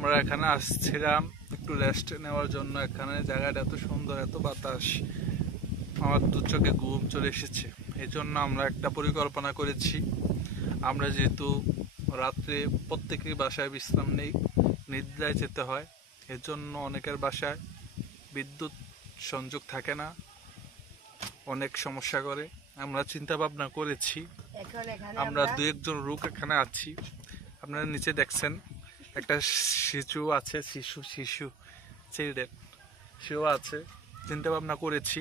আমরা এখানে আসছিলাম একটু রেস্ট নেওয়ার জন্য। এখানে জায়গাটা এত সুন্দর, এত বাতাস, আমার দু চোখে ঘুম চলে এসেছে। এই জন্য আমরা একটা পরিকল্পনা করেছি। আমরা যেহেতু রাত্রে প্রত্যেকের বাসায় বিশ্রাম নেই, নিদ্রায় যেতে হয়, এর জন্য অনেকের বাসায় বিদ্যুৎ সংযোগ থাকে না, অনেক সমস্যা করে। আমরা চিন্তা ভাবনা করেছি, আমরা দু একজন লোক এখানে আছি। আপনারা নিচে দেখছেন একটা শিশু আছে, শিশু চিলড্রেন, সেও আছে। চিন্তা ভাবনা করেছি,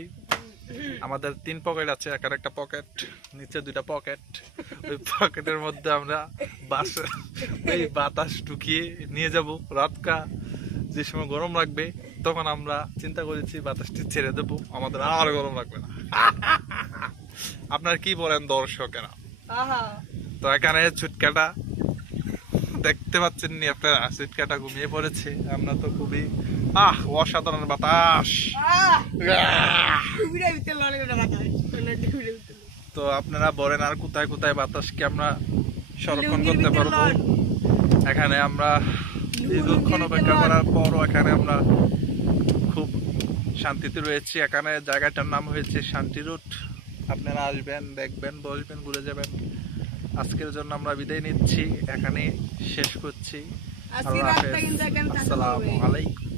আমাদের 3 পকেট আছে, এখানে একটা পকেট, নিচে 2টা পকেট। ওই পকেটের মধ্যে আমরা এই বাতাস ঢুকিয়ে নিয়ে যাব। রাতকা যে সময় গরম লাগবে তখন আমরা চিন্তা করেছি বাতাসটি ছেড়ে দেবো, আমাদের আর গরম লাগবে না। আপনার কি বলেন দর্শকেরা? তো এখানে ছুটকাটা দেখতে পাচ্ছেন নি আপনারা, ছুটকাটা ঘুমিয়ে পড়েছে। আমরা তো খুবই অসাধারণ বাতাস। তো আপনারা বলেন আর কোথায় কোথায় বাতাসকে আমরা সংরক্ষণ করতে পারবো? এখানে আমরা দীর্ঘক্ষণ অপেক্ষা করার পরও এখানে আমরা খুব শান্তিতে রয়েছি। এখানে জায়গাটার নাম হয়েছে শান্তি রোড। আপনারা আসবেন, দেখবেন, বসবেন, ঘুরে যাবেন। আজকের জন্য আমরা বিদায় নিচ্ছি, এখানে শেষ করছি। আল্লাহ হাফেজ, আসসালামু আলাইকুম।